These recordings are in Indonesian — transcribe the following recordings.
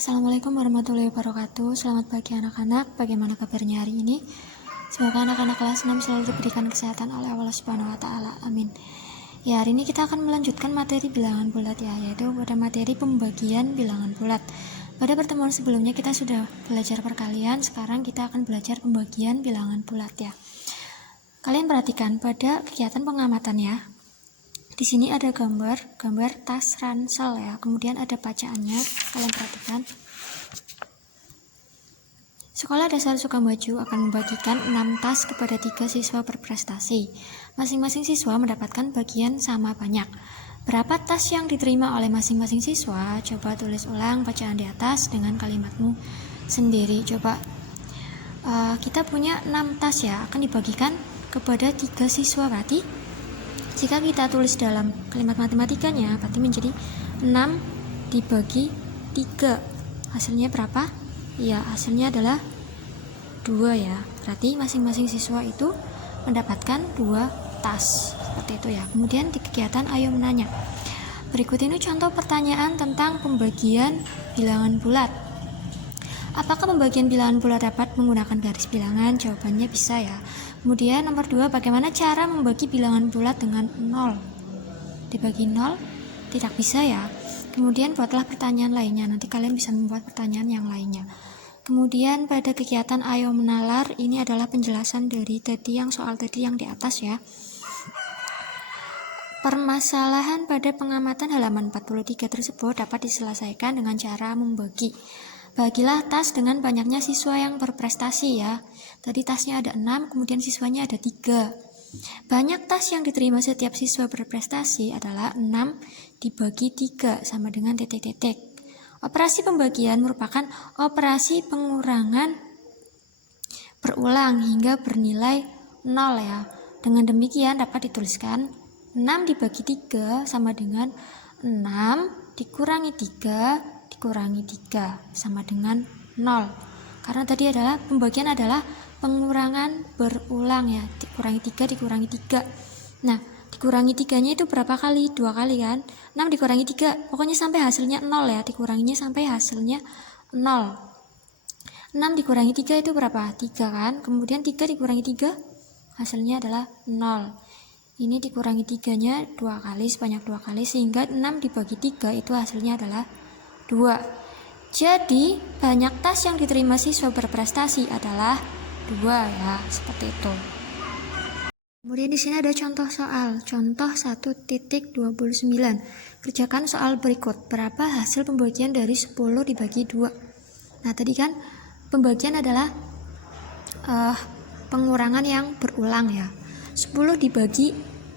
Assalamualaikum warahmatullahi wabarakatuh. Selamat pagi anak-anak. Bagaimana kabarnya hari ini? Semoga anak-anak kelas 6 selalu diberikan kesehatan oleh Allah Subhanahu wa taala. Amin. Ya, hari ini kita akan melanjutkan materi bilangan bulat ya, yaitu pada materi pembagian bilangan bulat. Pada pertemuan sebelumnya kita sudah belajar perkalian, sekarang kita akan belajar pembagian bilangan bulat ya. Kalian perhatikan pada kegiatan pengamatan ya. Di sini ada gambar tas ransel ya, kemudian ada bacaannya, kalian perhatikan. Sekolah Dasar Sukamaju akan membagikan 6 tas kepada 3 siswa berprestasi. Masing-masing siswa mendapatkan bagian sama banyak. Berapa tas yang diterima oleh masing-masing siswa? Coba tulis ulang bacaan di atas dengan kalimatmu sendiri. Coba kita punya 6 tas ya, akan dibagikan kepada 3 siswa, berarti jika kita tulis dalam kalimat matematikanya, berarti menjadi 6 dibagi 3. Hasilnya berapa? Ya, hasilnya adalah 2 ya. Berarti masing-masing siswa itu mendapatkan 2 tas. Seperti itu ya. Kemudian di kegiatan ayo menanya. Berikut ini contoh pertanyaan tentang pembagian bilangan bulat. Apakah pembagian bilangan bulat dapat menggunakan garis bilangan? Jawabannya bisa ya. Kemudian nomor 2, bagaimana cara membagi bilangan bulat dengan 0? Dibagi 0? Tidak bisa ya. Kemudian buatlah pertanyaan lainnya, nanti kalian bisa membuat pertanyaan yang lainnya. Kemudian pada kegiatan ayo menalar, ini adalah penjelasan dari soal tadi yang di atas ya. Permasalahan pada pengamatan halaman 43 tersebut dapat diselesaikan dengan cara membagi. Bagilah tas dengan banyaknya siswa yang berprestasi ya. Tadi tasnya ada 6, kemudian siswanya ada 3. Banyak tas yang diterima setiap siswa berprestasi adalah 6 dibagi 3 sama dengan titik-titik. Operasi pembagian merupakan operasi pengurangan berulang hingga bernilai 0 ya. Dengan demikian dapat dituliskan 6 dibagi 3 sama dengan 6 dikurangi 3 dikurangi 3 sama dengan 0. Karena tadi adalah pembagian adalah pengurangan berulang ya. Dikurangi 3 dikurangi 3. Nah, dikurangi 3-nya itu berapa kali? 2 kali kan? 6 dikurangi 3, pokoknya sampai hasilnya 0 ya. Dikuranginya sampai hasilnya 0. 6 dikurangi 3 itu berapa? 3 kan? Kemudian 3 dikurangi 3, hasilnya adalah 0. Ini dikurangi 3-nya 2 kali, sebanyak 2 kali, sehingga 6 dibagi 3 itu hasilnya adalah 2. Jadi banyak tas yang diterima siswa berprestasi adalah 2 ya, seperti itu. Kemudian di sini ada contoh soal, contoh 1.29. Kerjakan soal berikut. Berapa hasil pembagian dari 10 dibagi 2? Nah, tadi kan pembagian adalah pengurangan yang berulang ya. 10 dibagi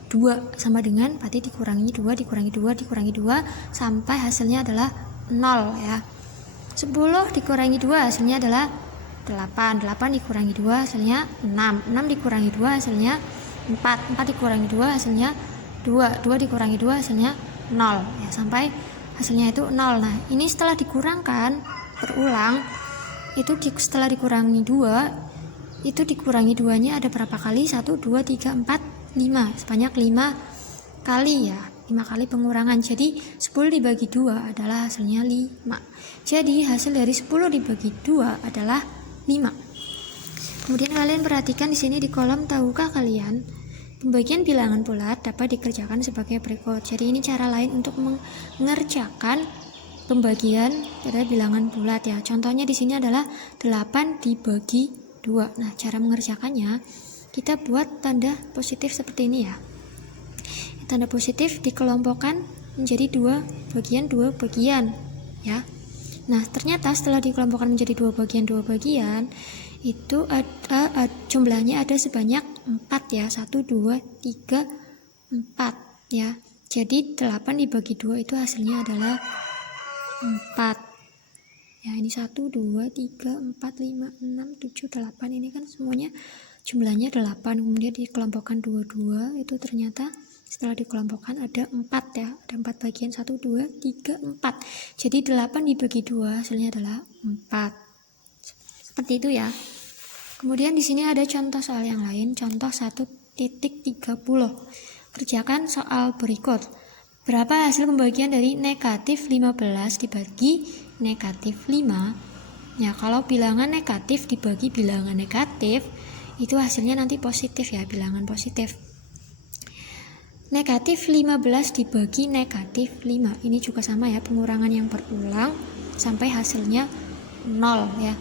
2 sama dengan berarti dikurangi 2 dikurangi 2 dikurangi 2 sampai hasilnya adalah 0 ya. 10 dikurangi 2 hasilnya adalah 8. 8 dikurangi 2 hasilnya 6. 6 dikurangi 2 hasilnya 4. 4 dikurangi 2 hasilnya 2. 2 dikurangi 2 hasilnya 0 ya, sampai hasilnya itu 0. Nah, ini setelah dikurangkan berulang, itu setelah dikurangi 2, itu dikurangi 2-nya ada berapa kali? 1, 2, 3, 4, 5. Sebanyak 5 kali ya. 5 kali pengurangan. Jadi 10 dibagi 2 adalah hasilnya 5. Jadi hasil dari 10 dibagi 2 adalah 5. Kemudian kalian perhatikan di sini di kolom, tahukah kalian pembagian bilangan bulat dapat dikerjakan sebagai berikut. Jadi ini cara lain untuk mengerjakan pembagian pada bilangan bulat ya. Contohnya di sini adalah 8 dibagi 2. Nah, cara mengerjakannya kita buat tanda positif seperti ini ya. Tanda positif dikelompokkan menjadi 2 bagian ya. Nah, ternyata setelah dikelompokkan menjadi 2 bagian itu jumlahnya ada sebanyak 4 ya. 1, 2, 3, 4 ya. Jadi 8 dibagi 2 itu hasilnya adalah 4 ya. Ini 1, 2, 3, 4, 5, 6, 7, 8. Ini kan semuanya jumlahnya 8. Kemudian dikelompokkan 2 itu ternyata setelah dikelompokkan ada 4 ya. Ada 4 bagian, 1, 2, 3, 4. Jadi 8 dibagi 2 hasilnya adalah 4. Seperti itu ya. Kemudian di sini ada contoh soal yang lain, contoh 1.30. Kerjakan soal berikut. Berapa hasil pembagian dari negatif 15 dibagi negatif 5. Ya, kalau bilangan negatif dibagi bilangan negatif, itu hasilnya nanti positif ya, bilangan positif. Negatif 15 dibagi negatif 5. Ini juga sama ya, pengurangan yang berulang sampai hasilnya 0 ya.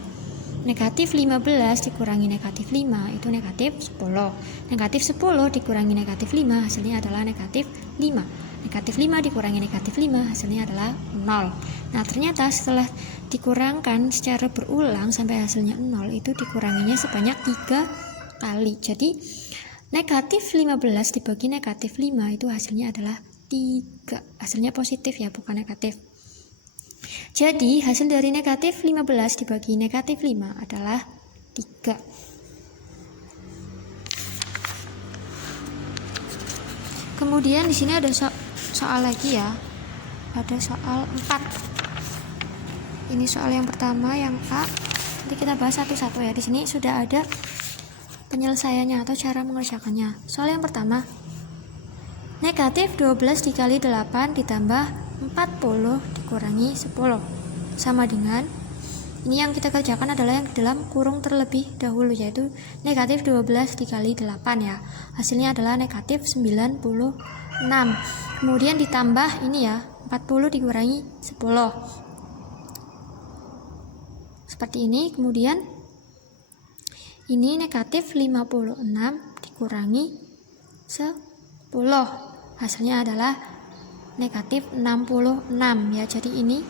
Negatif 15 dikurangi negatif 5 itu negatif 10. Negatif 10 dikurangi negatif 5 hasilnya adalah negatif 5. Negatif 5 dikurangi negatif 5 hasilnya adalah 0. Nah, ternyata setelah dikurangkan secara berulang sampai hasilnya 0 itu dikuranginya sebanyak 3 kali. Jadi negatif 15 dibagi negatif 5 itu hasilnya adalah 3. Hasilnya positif ya, bukan negatif. Jadi hasil dari negatif 15 dibagi negatif 5 adalah 3. Kemudian di sini ada soal lagi ya. Ada soal 4. Ini soal yang pertama, yang A. Nanti kita bahas satu-satu ya. Di sini sudah ada penyelesaiannya atau cara mengerjakannya. Soal yang pertama, negatif 12 dikali 8 ditambah 40 dikurangi 10 sama dengan, ini yang kita kerjakan adalah yang dalam kurung terlebih dahulu, yaitu negatif 12 dikali 8 ya, hasilnya adalah negatif 96. Kemudian ditambah ini ya, 40 dikurangi 10 seperti ini. Kemudian ini negatif 56 dikurangi 10, hasilnya adalah negatif 66 ya. Jadi ini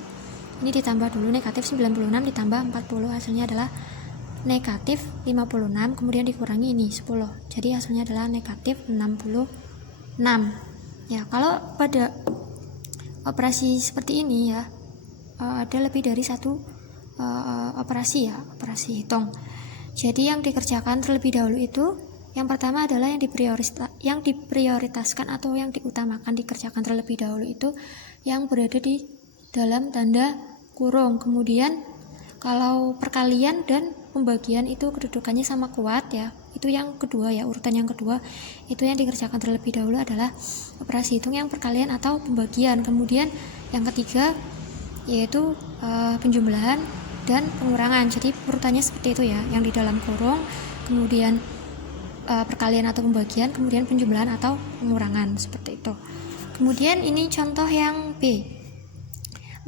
ditambah dulu, negatif 96 ditambah 40 hasilnya adalah negatif 56, kemudian dikurangi ini 10, jadi hasilnya adalah negatif 66 ya. Kalau pada operasi seperti ini ya, ada lebih dari satu operasi ya, operasi hitung. Jadi yang dikerjakan terlebih dahulu itu yang pertama adalah yang diprioritaskan atau yang diutamakan dikerjakan terlebih dahulu itu yang berada di dalam tanda kurung. Kemudian kalau perkalian dan pembagian itu kedudukannya sama kuat ya, itu yang kedua ya, urutan yang kedua itu yang dikerjakan terlebih dahulu adalah operasi hitung yang perkalian atau pembagian. Kemudian yang ketiga yaitu penjumlahan dan pengurangan. Jadi urutannya seperti itu ya, yang di dalam kurung, kemudian perkalian atau pembagian, kemudian penjumlahan atau pengurangan, seperti itu. Kemudian ini contoh yang B,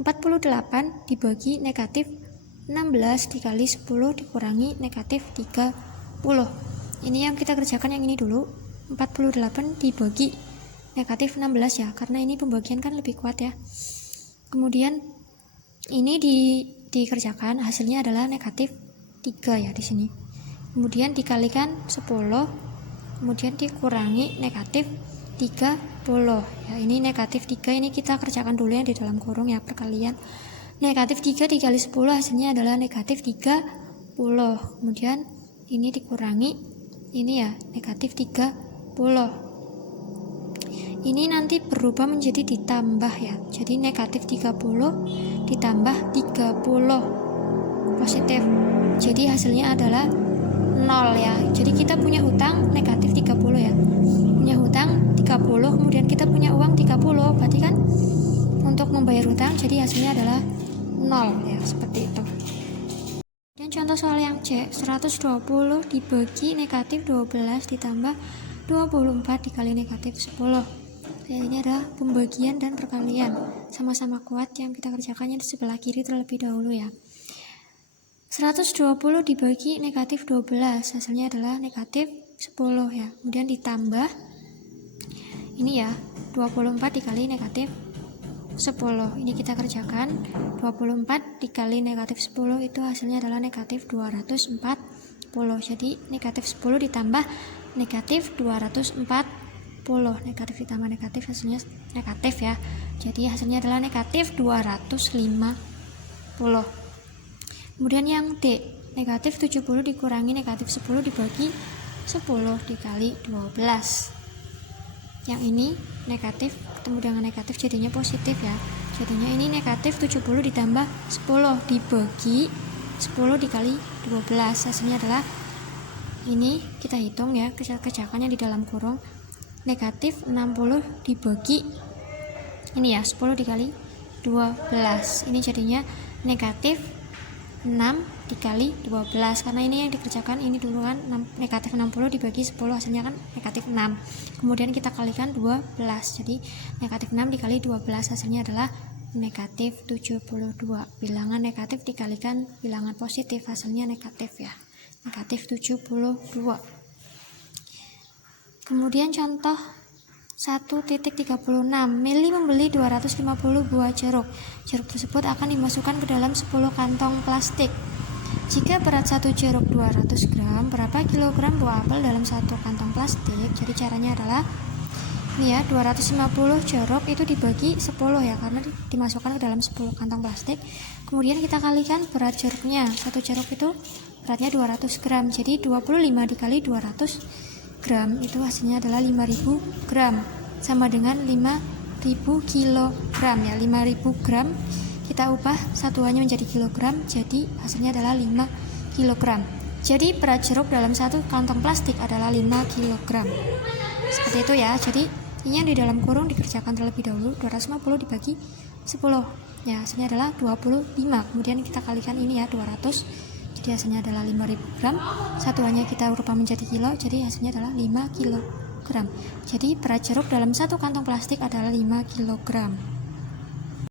48 dibagi negatif 16 dikali 10 dikurangi negatif 30. Ini yang kita kerjakan yang ini dulu, 48 dibagi negatif 16 ya, karena ini pembagian kan lebih kuat ya. Kemudian ini dikerjakan, hasilnya adalah negatif 3 ya di sini. Kemudian dikalikan 10, kemudian dikurangi negatif 30 ya. Ini negatif 3, ini kita kerjakan dulu yang di dalam kurung ya, perkalian. Negatif 3 dikali 10 hasilnya adalah negatif 30. Kemudian ini dikurangi ini ya, negatif 30. Ini nanti berubah menjadi ditambah ya. Jadi negatif 30 ditambah 30 positif. Jadi hasilnya adalah 0 ya. Jadi kita punya hutang negatif 30 ya. Punya hutang 30, kemudian kita punya uang 30. Berarti kan untuk membayar hutang jadi hasilnya adalah 0 ya, seperti itu. Dan contoh soal yang C, 120 dibagi negatif 12 ditambah 24 dikali negatif 10. Ya, ini adalah pembagian dan perkalian, sama-sama kuat yang kita kerjakannya di sebelah kiri terlebih dahulu ya. 120 dibagi negatif 12 hasilnya adalah negatif 10 ya. Kemudian ditambah ini ya, 24 dikali negatif 10. Ini kita kerjakan, 24 dikali negatif 10 itu hasilnya adalah negatif 240. Jadi negatif 10 ditambah negatif 240. Negatif ditambah negatif hasilnya negatif ya. Jadi hasilnya adalah negatif 250. Kemudian yang D, negatif 70 dikurangi negatif 10 dibagi 10 dikali 12. Yang ini negatif ketemu dengan negatif jadinya positif ya. Jadinya ini negatif 70 ditambah 10 dibagi 10 dikali 12. Hasilnya adalah ini, kita hitung ya, kerjakannya di dalam kurung, negatif 60 dibagi ini ya, 10 dikali 12. Ini jadinya negatif 6 dikali 12, karena ini yang dikerjakan ini dulu kan, negatif 60 dibagi 10 hasilnya kan negatif 6, kemudian kita kalikan 12, jadi negatif 6 dikali 12 hasilnya adalah negatif 72. Bilangan negatif dikalikan bilangan positif hasilnya negatif ya, negatif 72. Kemudian contoh 1.36, Meli membeli 250 buah jeruk. Jeruk tersebut akan dimasukkan ke dalam 10 kantong plastik. Jika berat satu jeruk 200 gram, berapa kilogram buah apel dalam satu kantong plastik? Jadi caranya adalah ini ya, 250 jeruk itu dibagi 10 ya, karena dimasukkan ke dalam 10 kantong plastik. Kemudian kita kalikan berat jeruknya. Satu jeruk itu beratnya 200 gram. Jadi 25 dikali 200 gram itu hasilnya adalah 5000 gram, sama dengan 5000 kilogram ya. 5000 gram kita ubah satuannya menjadi kilogram, jadi hasilnya adalah 5 kilogram. Jadi berat jeruk dalam satu kantong plastik adalah 5 kilogram. Seperti itu ya. Jadi ini yang di dalam kurung dikerjakan terlebih dahulu. 250 dibagi 10 ya, hasilnya adalah 25. Kemudian kita kalikan ini ya, 200, jadi hasilnya adalah 5000 gram, satuannya kita ubah menjadi kilo, jadi hasilnya adalah 5 kilogram. Jadi berat jeruk dalam satu kantong plastik adalah 5 kilogram.